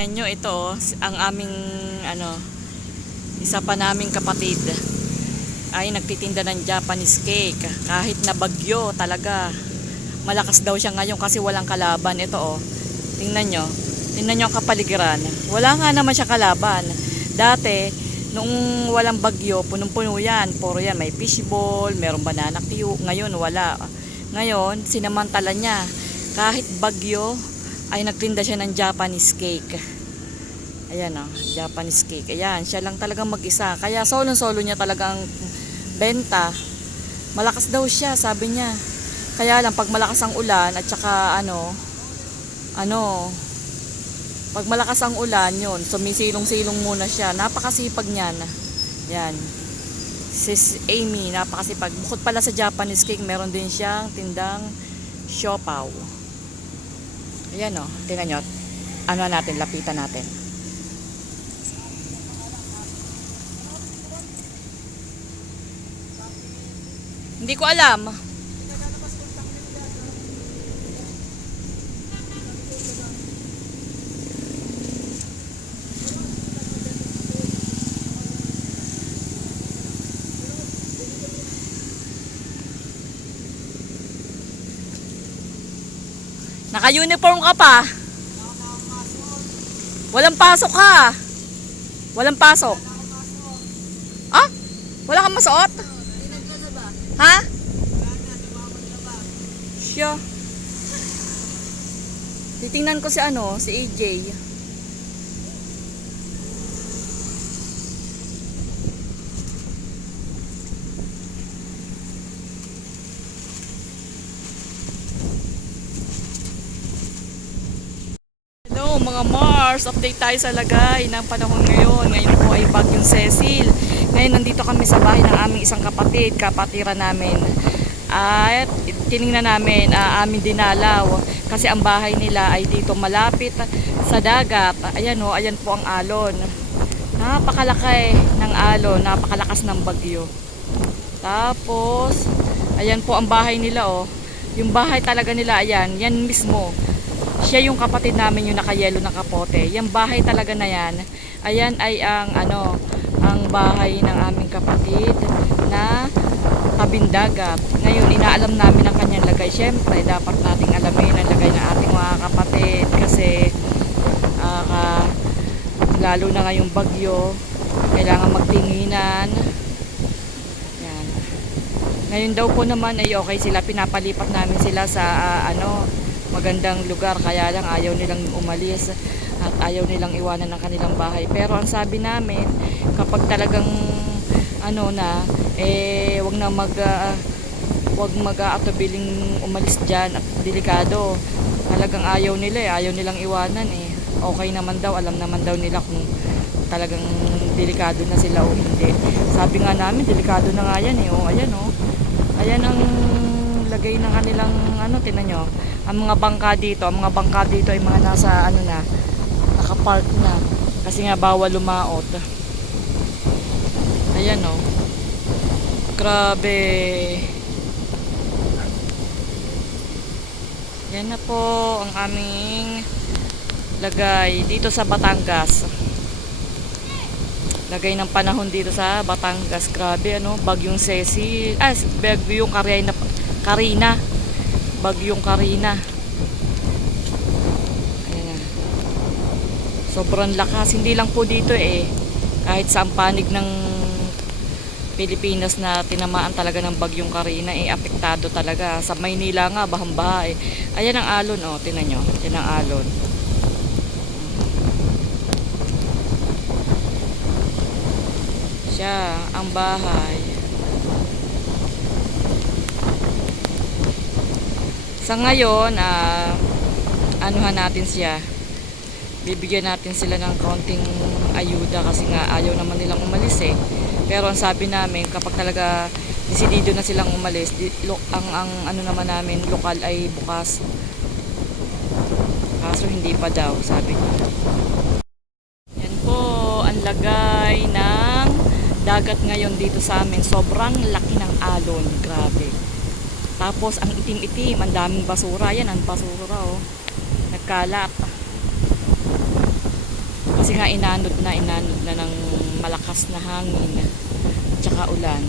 Tingnan nyo ito oh, ang aming ano, isa pa naming kapatid ay nagtitinda ng Japanese cake. Kahit na bagyo talaga. Malakas daw siya ngayon kasi walang kalaban. Ito oh. Tingnan nyo. Tingnan nyo ang kapaligiran. Wala nga naman siya kalaban. Dati, nung walang bagyo, punong-puno yan. Puro yan. May fishball, merong banana queue. Ngayon, wala. Ngayon, sinamantala niya. Kahit bagyo, ay nagtinda siya ng Japanese cake. Ayan o, Japanese cake. Ayan, siya lang talagang mag-isa. Kaya solo-solo niya talagang benta. Malakas daw siya, sabi niya. Kaya lang, pag malakas ang ulan, at saka pag malakas ang ulan, yun, sumisilong-silong muna siya. Napakasipag niyan. Yan. Sis Amy, napakasipag. Bukod pala sa Japanese cake, meron din siyang tindang siopaw. Ayan o, tingnan nyo. Ano natin, lapitan natin. Hindi ko alam. Naka-uniform ka pa. Walang pasok ka. Walang pasok. Ah? Wala kang masuot? Ha? Siya. Titingnan ko si si AJ. Hello mga Mars, update tayo sa lagay ng panahon ngayon. Ngayon po ay bagyong Cecil. Ngayon nandito kami sa bahay ng aming isang kapatid, kapatira namin. At tiningnan namin, aming dinalaw. Kasi ang bahay nila ay dito malapit sa dagat. Ayan o, ayan po ang alon. Napakalaki ng alon, napakalakas ng bagyo. Tapos, ayan po ang bahay nila o. Yung bahay talaga nila, ayan, yan mismo. Siya yung kapatid namin yung nakayelo ng kapote. Yung bahay talaga na yan, ayan ay ang ang bahay ng aming kapatid na tabindagat. Ngayon, inaalam namin ang kanyang lagay. Siyempre, dapat nating alamin ang lagay ng ating mga kapatid kasi lalo na ngayong bagyo, kailangan magtinginan. Yan. Ngayon daw po naman ay okay sila. Pinapalipat namin sila sa magandang lugar. Kaya lang ayaw nilang umalis at ayaw nilang iwanan ng kanilang bahay. Pero ang sabi namin, kapag talagang wag mag-aatubiling umalis dyan at delikado. Talagang ayaw nila ayaw nilang iwanan okay naman daw, alam naman daw nila kung talagang delikado na sila o hindi. Sabi nga namin, delikado na nga yan ayan ang lagay ng kanilang tinan nyo, ang mga bangka dito ay mga nasa nakapark na kasi nga bawal lumaot. Ayan grabe. Yan na po ang aming lagay dito sa Batangas. Lagay ng panahon dito sa Batangas. Grabe bagyong Cecil. Bagyong Karina. Bagyong Karina. Ayan na. Sobrang lakas. Hindi lang po dito kahit sa panig ng Pilipinas na tinamaan talaga ng bagyong Karina apektado talaga. Sa Maynila nga bahang-baha Ayan ang alon tingnan nyo. Yan ang alon. Siya ang bahay. Sa ngayon anuhan natin siya. Bibigyan natin sila ng kaunting ayuda kasi nga ayaw naman nilang umalis Pero ang sabi namin, kapag talaga desidido na silang umalis, ang naman namin, lokal ay bukas. Kaso hindi pa daw, sabi niya. Yan po, ang lagay ng dagat ngayon dito sa amin. Sobrang laki ng alon, grabe. Tapos ang itim-itim, ang daming basura. Yan, ang basura nagkalat. Kasi nga inanod na ng malakas na hangin at saka ulan.